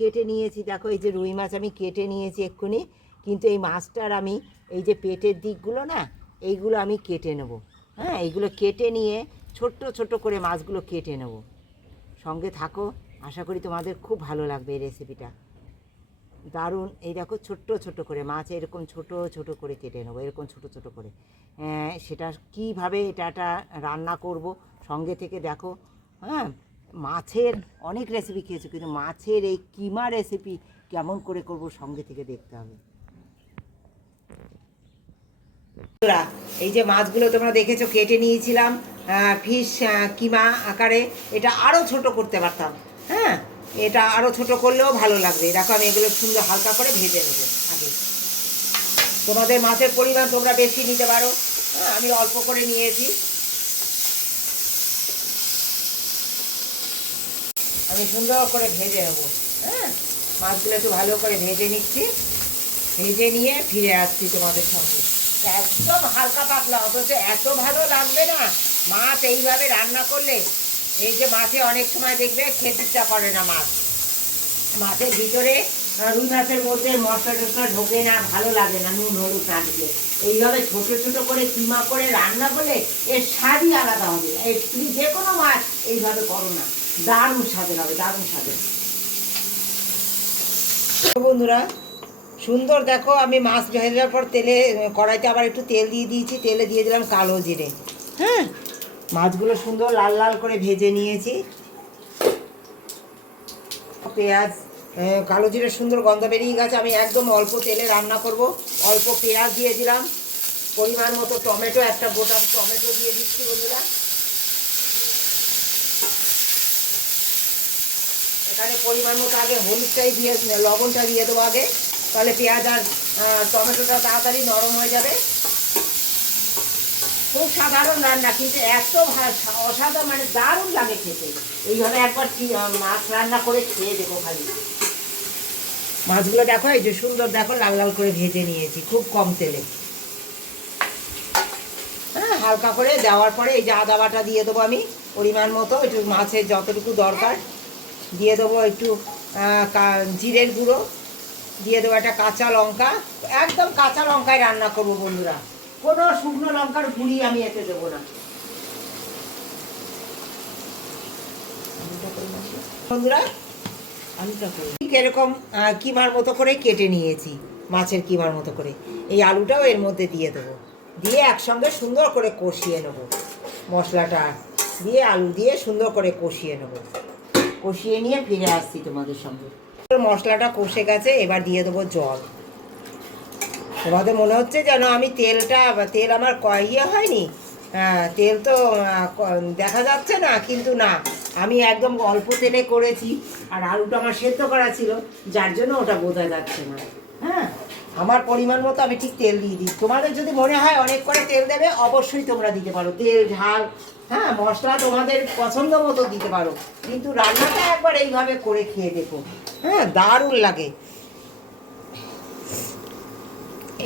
কেটে নিয়েছি, দেখো এই যে রুই মাছ আমি কেটে নিয়েছি এক্ষুনি, কিন্তু এই মাছটার আমি এই যে পেটের দিকগুলো না এইগুলো আমি কেটে নেব। হ্যাঁ, এইগুলো কেটে নিয়ে ছোট্ট ছোট করে মাছগুলো কেটে নেব। সঙ্গে থাকো, আশা করি তোমাদের খুব ভালো লাগবে এই রেসিপিটা, দারুণ। এই দেখো ছোট্ট ছোট করে মাছ এরকম ছোট ছোট করে কেটে নেবো, এরকম ছোট ছোট করে। সেটা কীভাবে এটা রান্না করব সঙ্গে থেকে দেখো। হ্যাঁ, মাছের অনেক রেসিপি খেয়েছো, কিন্তু মাছের এই কিমা রেসিপি কেমন করে করব সঙ্গে থেকে দেখতে হবে। এই যে মাছগুলো তোমরা দেখেছো কেটে নিয়েছিলাম ফিশ কিমা আকারে। এটা আরও ছোট করতে পারতাম, হ্যাঁ, এটা আরও ছোট করলেও ভালো লাগবে। দেখো আমি এগুলো সুন্দর হালকা করে ভেজে নেবো আগে। তোমাদের মাছের পরিমাণ তোমরা বেশি নিতে পারো, হ্যাঁ, আমি অল্প করে নিয়েছি। আমি সুন্দর করে ভেজে নেবো। হ্যাঁ, মাছগুলো একটু ভালো করে ভেজে নিচ্ছি, ভেজে নিয়ে ফিরে আসছি তোমাদের সঙ্গে। একদম হালকা পাতলা, অথচ এত ভালো লাগবে না মাছ এইভাবে রান্না করলে। এই যে মাছে অনেক সময় দেখবে খেতে ইচ্ছা করে না মাছ, মাছের ভিতরে রুই মাছের মধ্যে মশলা টশলা ঢোকে না, ভালো লাগে না নুন হলুদ না দিলে। এইভাবে ছোটো ছোটো করে কিমা করে রান্না করলে এর স্বাদই আলাদা হবে। তুমি যে কোনো মাছ এইভাবে করো না, দারুণ স্বাদের হবে, দারুণ স্বাদের। বন্ধুরা সুন্দর দেখো আমি মাছ ভেজার পর তেলে কড়াইতে আবার একটু তেল দিয়ে দিয়েছি, তেলে দিয়ে দিলাম কালো জিরে। হ্যাঁ, মাছগুলো সুন্দর লাল লাল করে ভেজে নিয়েছি। পেঁয়াজ, কালো জিরে সুন্দর গন্ধ বেরিয়ে গেছে। আমি একদম অল্প তেলে রান্না করব। অল্প পেঁয়াজ দিয়ে দিলাম, পরিমাণ মতো টমেটো, একটা গোটা টমেটো দিয়ে দিচ্ছি বন্ধুরা। এখানে পরিমাণ মতো আগে হলুদটাই দিয়ে, লবণটা দিয়ে দেবো আগে, তাহলে পেঁয়াজ আর টমেটোটা তাড়াতাড়ি নরম হয়ে যাবে। খুব সাধারণ রান্না, কিন্তু এত অসাধারণ, মানে দারুণ লাগে খেতে। এইভাবে একবার মাছ রান্না করে খেয়ে দেবো খালি। মাছগুলো দেখো এই যে সুন্দর দেখো লাল লাল করে ভেজে নিয়েছি খুব কম তেলে। হ্যাঁ, হালকা করে দেওয়ার পরে এই যে আদা বাটা দিয়ে দেবো আমি পরিমাণ মতো, একটু মাছের যতটুকু দরকার দিয়ে দেবো, একটু জিরের গুঁড়ো দিয়ে দেবো, একটা কাঁচা লঙ্কা। একদম কাঁচা লঙ্কায় রান্না করবো বন্ধুরা, কোনো শুকনো লঙ্কার গুঁড়ি আমি এতে দেবো না বন্ধুরা। ঠিক এরকম কিমার মতো করে কেটে নিয়েছি, মাছের কিমার মতো করে। এই আলুটাও এর মধ্যে দিয়ে দেবো, দিয়ে একসঙ্গে সুন্দর করে কষিয়ে নেবো। মশলাটা দিয়ে আলু দিয়ে সুন্দর করে কষিয়ে নেবো, কষিয়ে নিয়ে ফিরে আসছি তোমাদের সঙ্গে। মশলাটা কষে গেছে, এবার দিয়ে দেবো জল। তোমাদের মনে হচ্ছে যেন আমি তেল আমার ইয়ে হয়নি, তেল তো দেখা যাচ্ছে না, কিন্তু না, আমি একদম অল্প তেলে করেছি। আর আলুটা আমার সেদ্ধ করা ছিল, যার জন্য ওটা বোঝা যাচ্ছে না। হ্যাঁ, আমার পরিমাণ মতো আমি ঠিক তেল দিয়ে দিই। তোমাদের যদি মনে হয় অনেক করে তেল দেবে, অবশ্যই তোমরা দিতে পারো তেল, ঝাল, হ্যাঁ, মশলা তোমাদের পছন্দ মতো দিতে পারো, কিন্তু রান্নাটা একবার এইভাবে করে খেয়ে দেখো। হ্যাঁ, দারুণ লাগে।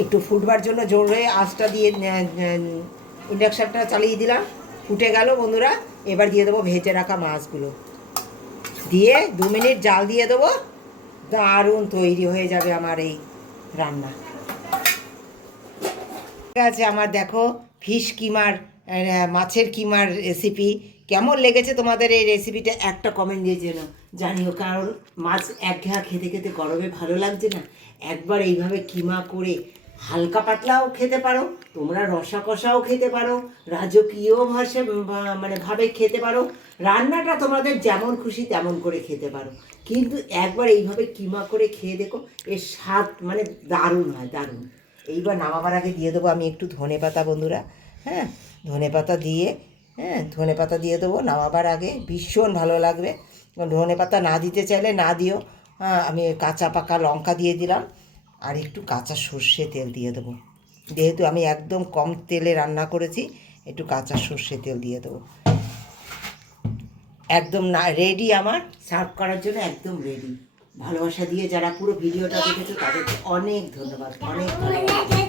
একটু ফুটবার জন্য জোরে আঁচটা দিয়ে ইন্ডাকশানটা চালিয়ে দিলাম, ফুটে গেল বন্ধুরা। এবার দিয়ে দেবো ভেজে রাখা মাছগুলো, দিয়ে 2 মিনিট জাল দিয়ে দেবো, দারুণ তৈরি হয়ে যাবে আমার এই রান্না। ঠিক আছে, আমার দেখো ফিশ কিমার মাছের কিমার রেসিপি কেমন লেগেছে তোমাদের এই রেসিপিটা একটা কমেন্ট দিয়ে জানিও। কারণ মাছ একঘেয়া খেতে খেতে গরমে ভালো লাগছে না, একবার এইভাবে কিমা করে হালকা পাতলাও খেতে পারো তোমরা, রসা কষাও খেতে পারো, রাজকীয় ভাবে খেতে পারো। রান্নাটা তোমাদের যেমন খুশি তেমন করে খেতে পারো, কিন্তু একবার এইভাবে কিমা করে খেয়ে দেখো, এর স্বাদ মানে দারুণ হয়, দারুণ। এইবার নামাবার আগে দিয়ে দেবো আমি একটু ধনেপাতা বন্ধুরা। হ্যাঁ, ধনেপাতা দিয়ে, হ্যাঁ, ধনেপাতা দিয়ে দেবো নামাবার আগে, ভীষণ ভালো লাগবে। ধনেপাতা না দিতে চাইলে না দিও। হ্যাঁ, আমি কাঁচা পাকা লঙ্কা দিয়ে দিলাম, আর একটু কাঁচা সর্ষে তেল দিয়ে দেবো। যেহেতু আমি একদম কম তেলে রান্না করেছি, একটু কাঁচা সর্ষে তেল দিয়ে দেবো। একদম না রেডি, আমার সার্ভ করার জন্য একদম রেডি। ভালোবাসা দিয়ে যারা পুরো ভিডিওটা দেখেছো তাদেরকে অনেক ধন্যবাদ, অনেক ধন্যবাদ।